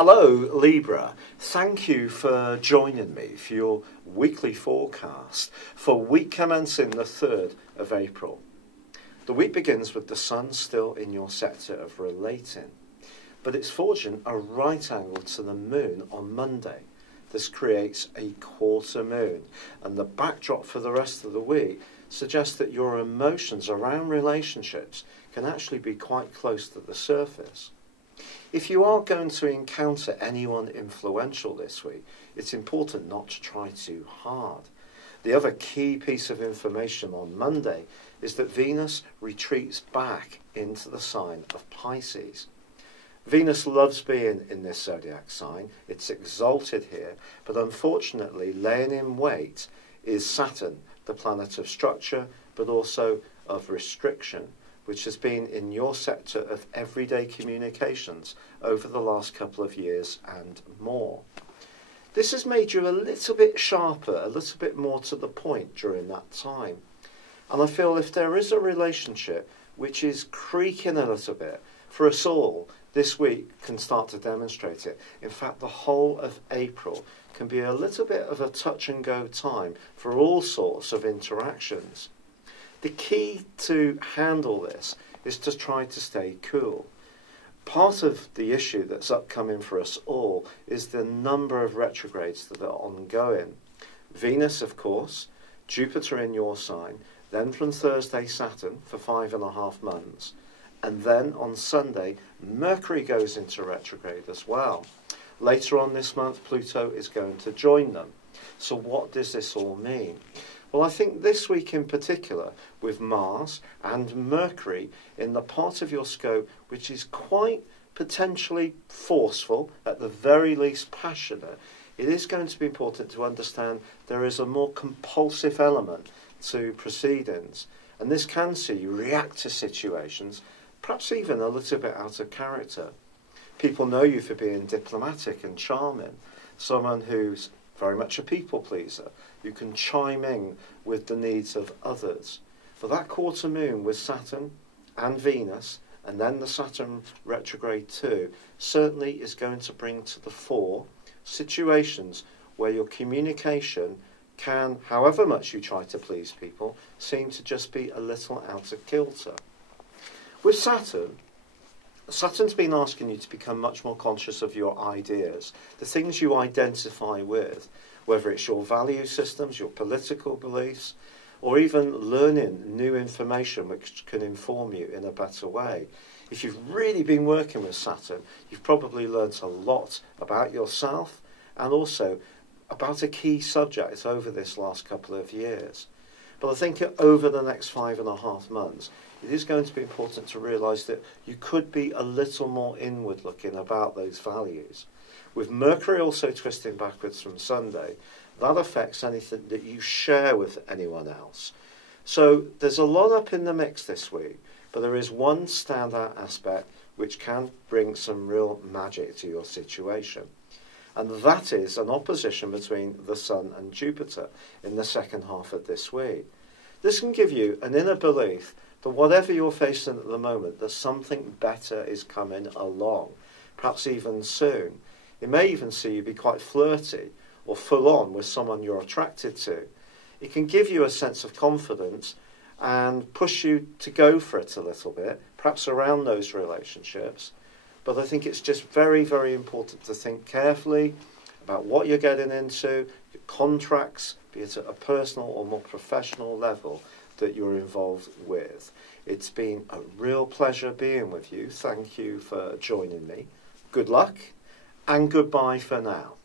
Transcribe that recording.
Hello Libra, thank you for joining me for your weekly forecast for week commencing the 3rd of April. The week begins with the Sun still in your sector of relating, but it's forging a right angle to the Moon on Monday. This creates a quarter moon, and the backdrop for the rest of the week suggests that your emotions around relationships can actually be quite close to the surface. If you are going to encounter anyone influential this week, it's important not to try too hard. The other key piece of information on Monday is that Venus retreats back into the sign of Pisces. Venus loves being in this zodiac sign. It's exalted here, but unfortunately laying in wait is Saturn, the planet of structure, but also of restriction, which has been in your sector of everyday communications over the last couple of years and more. This has made you a little bit sharper, a little bit more to the point during that time. And I feel if there is a relationship which is creaking a little bit, for us all, this week can start to demonstrate it. In fact, the whole of April can be a little bit of a touch and go time for all sorts of interactions. The key to handle this is to try to stay cool. Part of the issue that's upcoming for us all is the number of retrogrades that are ongoing. Venus, of course, Jupiter in your sign, then from Thursday Saturn for 5.5 months, and then on Sunday Mercury goes into retrograde as well. Later on this month Pluto is going to join them. So what does this all mean? Well, I think this week in particular, with Mars and Mercury in the part of your scope which is quite potentially forceful, at the very least passionate, it is going to be important to understand there is a more compulsive element to proceedings. And this can see you react to situations, perhaps even a little bit out of character. People know you for being diplomatic and charming, someone who's very much a people pleaser. You can chime in with the needs of others. For that quarter moon with Saturn and Venus, and then the Saturn retrograde too, certainly is going to bring to the fore situations where your communication can, however much you try to please people, seem to just be a little out of kilter. With Saturn's been asking you to become much more conscious of your ideas, the things you identify with, whether it's your value systems, your political beliefs, or even learning new information which can inform you in a better way. If you've really been working with Saturn, you've probably learnt a lot about yourself and also about a key subject over this last couple of years. But I think over the next 5.5 months, it is going to be important to realise that you could be a little more inward looking about those values. With Mercury also twisting backwards from Sunday, that affects anything that you share with anyone else. So there's a lot up in the mix this week, but there is one standout aspect which can bring some real magic to your situation. And that is an opposition between the Sun and Jupiter in the second half of this week. This can give you an inner belief that whatever you're facing at the moment, that something better is coming along, perhaps even soon. It may even see you be quite flirty or full on with someone you're attracted to. It can give you a sense of confidence and push you to go for it a little bit, perhaps around those relationships. But I think it's just very, very important to think carefully about what you're getting into, your contracts, be it at a personal or more professional level that you're involved with. It's been a real pleasure being with you. Thank you for joining me. Good luck and goodbye for now.